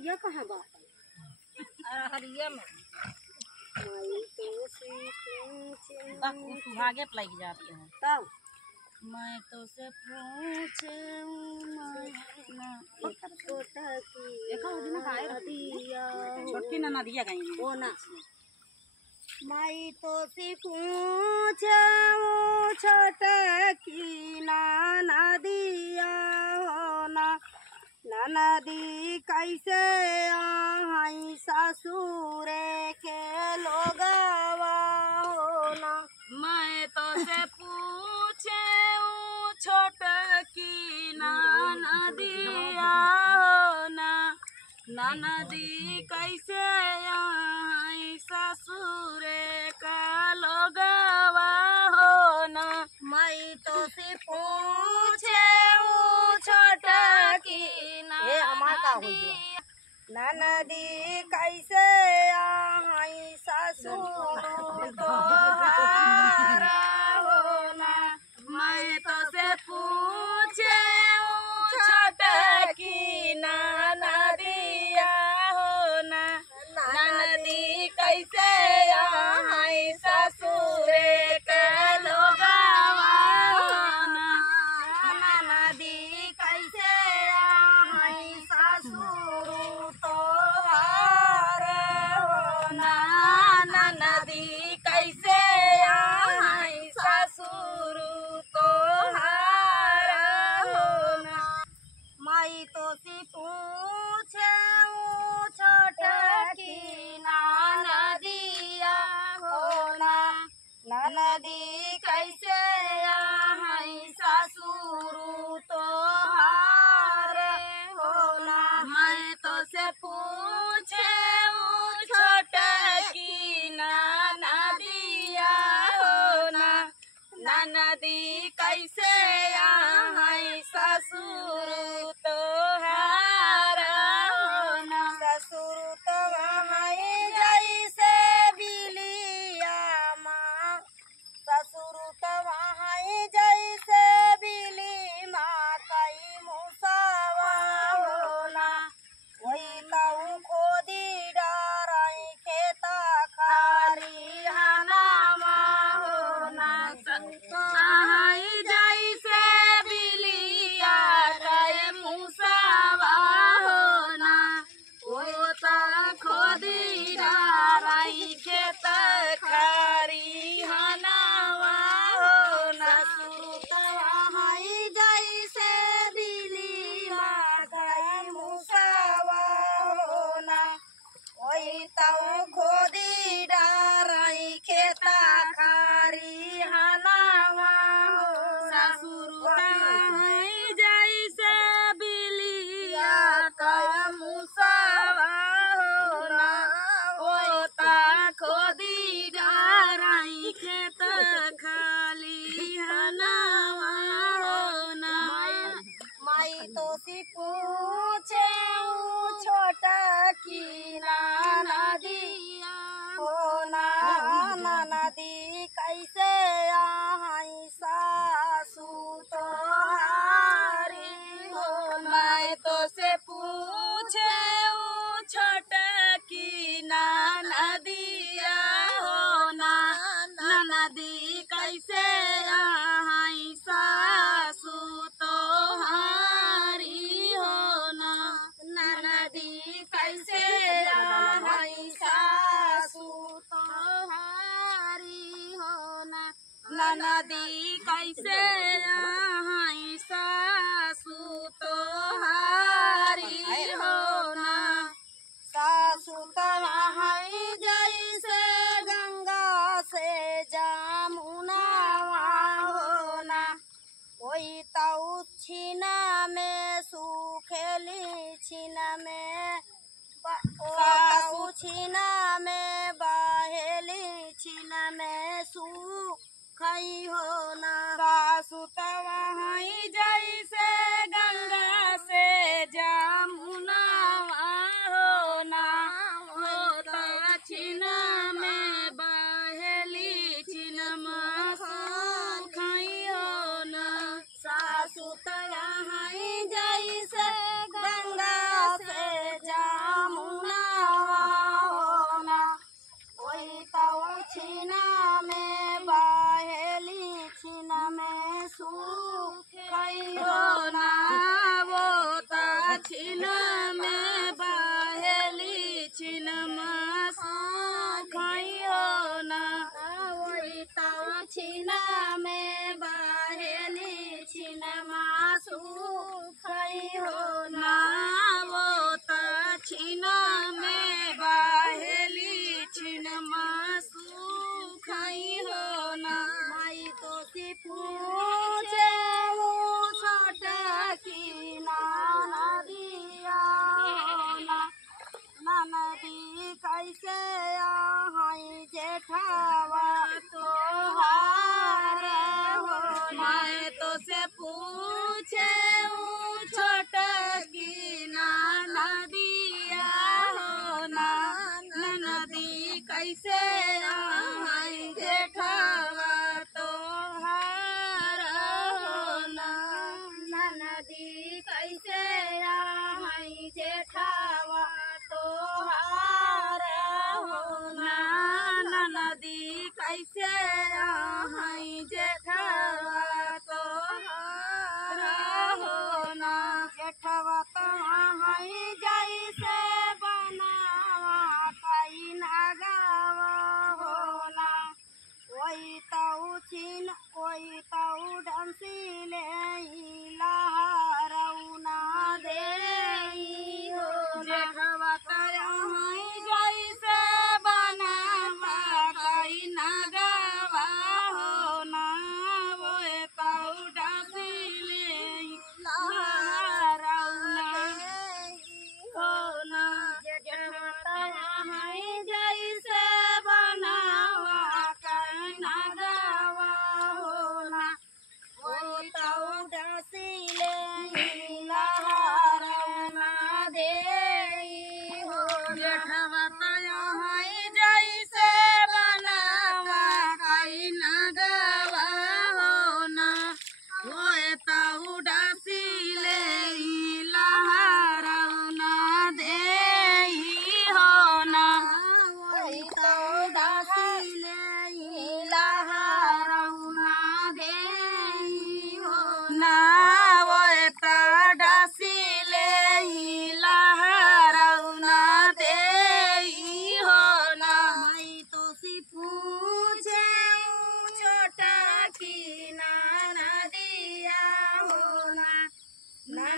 हरिया कहाँ बा? हरिया में माई तो से पूछे तू भागे लग जाती है। तब मैं तो से पूछूं छोटा की देखा वो दिन खाए दिया छोटकी ना नदिया गई वो ना माई तो से पूछे छोटा की ना दिया हो ना नदी कैसे आई ससुरे के लोगवा हो ना। मैं तो से पूछे छोटा की ना नदिया हो ना नदी कैसे आई ससुरे का लोगवा हो ना। मैं तो से पूछे छोटा की नदी कैसे आई ससुर तोहारा हो ना। मैं तो से पूछे छोटा की ना नदिया हो ना नदी कैसे आई ससुरे के लोगवा हो ना। नदी कैसे आई ससुर तोहारा हो ना। नदी कैसे आई ससुर तोहारा हो ना। माई तो सी पूछे छोटा की नदिया हो ना नदी कैसे आई ससुर तोहारे हो ना। मैं तो से पूछे छोटा की ना नदिया हो ना नदी कैसे आई ससुर तोहारा हो ना। ससुर तो वहीं जैसे बिलिया माँ ससुर तो वहीं जैसे बिली माँ कई मुसावा हो ना। वही ताऊ खोदी डाराई खेता खाली हनामा हो ना। आई जैसे बिलिया गए मुसावा हो ना वो ता खोदी डाराई खेत खारी हनावा हो ना। ससुर तो वहीं जैसे बिली माँ गई मुसावा हो ना। वही ताऊ खोदी डाराई खेता खारी हनावा हो ना। ससुर ताई जैसे बिलिया का मुसावा हो ना ओ ता खोदी डाराई खेत खाली हनावा हो ना। माई तो सी पूछे छोटा की नदिया हो ना नदी कैसे आई सासू तोहारी हो ना। मैं तो से पूछे छोटा की ना नदिया हो ना नदी कैसे आई सासू तोहारी हो ना नदी कैसे आई सासू तोहारी हो ना। नदी कैसे आई सासू तोहारी हो ना। सासू तवाई जैसे गंगा से जामुना हो ना। वही ताऊ छीना में सूखेली छीना में सासू छीना में बहेली छीना में सूखई हो ना। सासू तवाई जैसे गंगा से जामुना हो ना हो तो छिना में बहेली छिनमा सूखई हो ना। सासू तवाई जैसे गंगा से जा कैसे आई जेठवा तोहार हो ना। ननदी कैसे आई जेठवा तोहार हो ना। नदी कैसे आई जेठवा तोहार हो ना। जेठवा तोहाई जैसे बनावा कई नगावा होला। वही तऊ छिन वही तऊ डंसिले लहरौना दे हो ना। जेठवा तोहाई जैसे बनावा कई नगावा हो ना। वो तऊ डंसिले लहरौना हो ना। जेठवा तोहाई जैसे बनावा कई नगावा होला। वही तऊ डंसिले लहरौना दे हो ना। जेठवा तोहाई जैसे बनावा कई नगावा हो ना। वो तऊ डंसिले लहरौना दे हो ना। वही तऊ डंसिले लहरौना दे हो ना। वो तऊ डंसिले लहरौना दे हो ना। मैं तो सी पूछे छोटा की नदिया हो ना।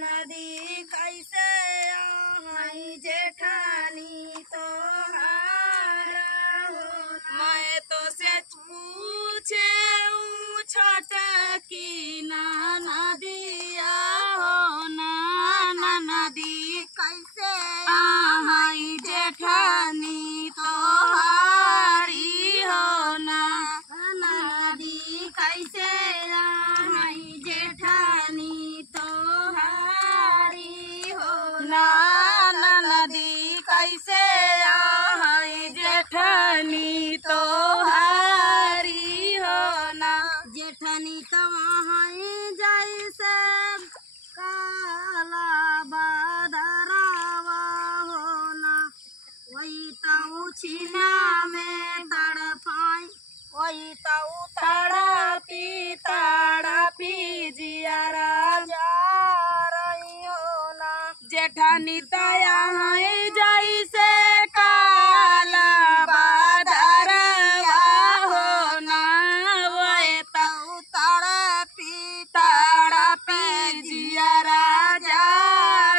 नदी कैसे आई जेठानी तोहार हो ना। मैं तो से पूछे छोटा की नदिया हो ना। नदी कैसे आई जेठानी तोहारी हो ना। नदी कैसे आई जेठानी तोहारी हो ना। नदी कैसे आई जेठानी तोहारी हो ना। जेठनी तवाई जैसे काला बादरावा हो ना। वही तऊ छिना में तड़पाई वही तऊ तड़पी जिया राजा रही हो ना। जेठानी तया जैसे काला बादरवा हो ना। वो तऊ तड़पी जिया राजा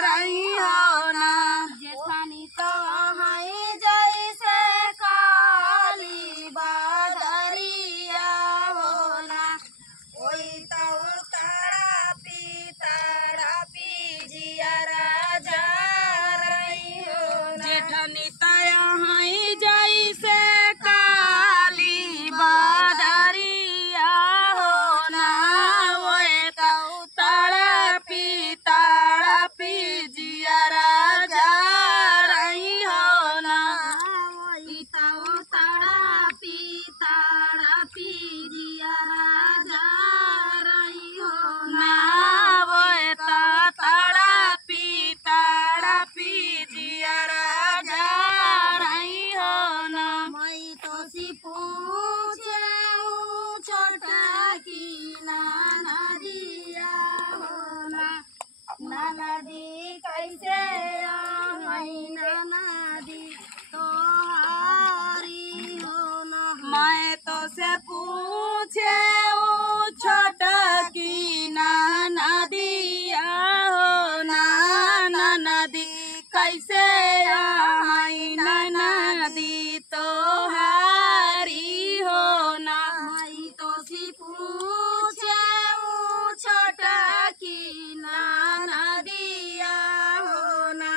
रही हो ना। जेठानी तवाई जैसे काली बादरिया हो ना। वही तऊ तड़पी जिया राजा रही हो ना। जेठनी तया जैसे काली बादरिया हो ना। वो तड़पी जिया राजा रही हो ना। वही तऊ तड़पी जिया राजा रही हो ना। ना। वो तड़पी जिया राजा रही हो ना। मैं तो सी पूछे छोटा की नदिया हो ना। नदी कैसे आई नदी तोहारी हो ना। मैं तो से पूछे छोटा की नदिया हो ना। नदी कैसे आई नदी तोहारी हो ना। मैं तो सी पूछे छोटा की नदिया हो ना।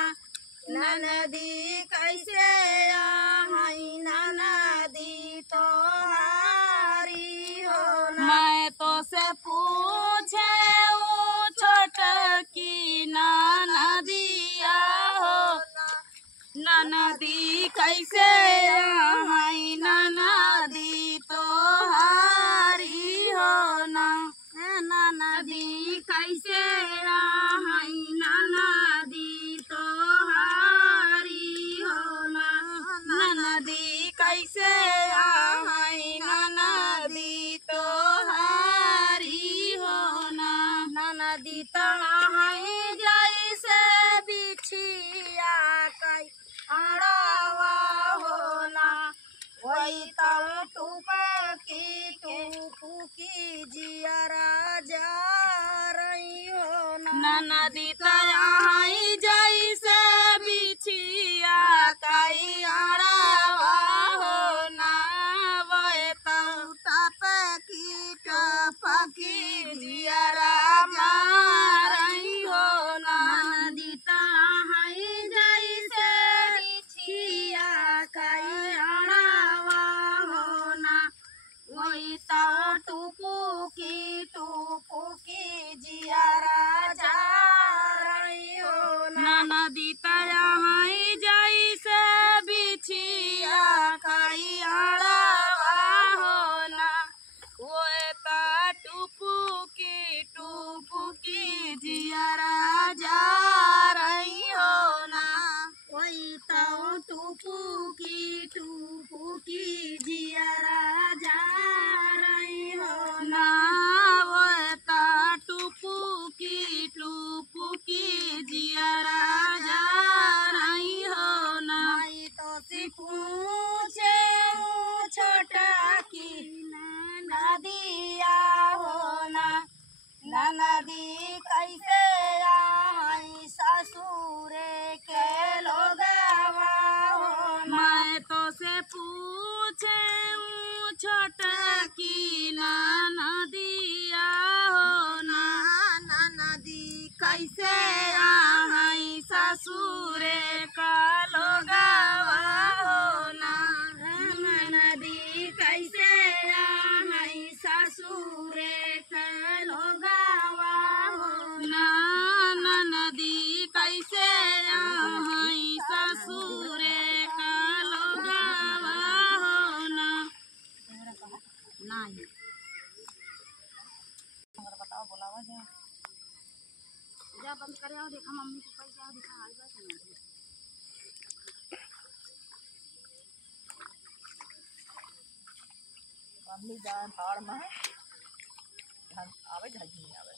नदी कैसे आई नदी तोहारी हो ना। मैं तो से पूछे छोटा की नदिया हो ना। नदी कैसे आई नदी तोहारी हो ना नदी कैसे आई नदी तोहारी हो ना नदी कैसे आई नदी तोहारी हो ना नदी तहाई जैसे बिछिया कई अड़वा होना वही तल टूकी जियरा जा रही हो ना नदी तहाई जैसे बिछिया कई अड़वा हो ना वही टपकी जियरा मारई हो ना नदी तहाई जैसे बिछिया कई अड़वा होना वही तो टुपुकी जियरा जा रही हो ना नदी तहाई जैसे बिछिया कई अड़वा हो ना वो टुपुकी जियरा जा रही हो ना वही तो टुपुकी जियरा जा रही हो ना वो टुपुकी जियरा जा रही हो ना माई तो सी पूछे छोटा की नदिया हो ना नदी कैसे आई ससुरे के लोगवा हो ना मैं तो से पूछे छोटा की नदिया हो ना नदी कैसे आई ससुरे का लोगवा हो ना नदी कैसे आई ससुरे के लोगवा हो ना नदी कैसे आई ससुरे का लोगवा हो ना नहीं बताओ बोलावा जा बंद करे और देखा मम्मी को कल क्या दिखा आई बस मम्मी जान भाड़ में आवे झाजी आवे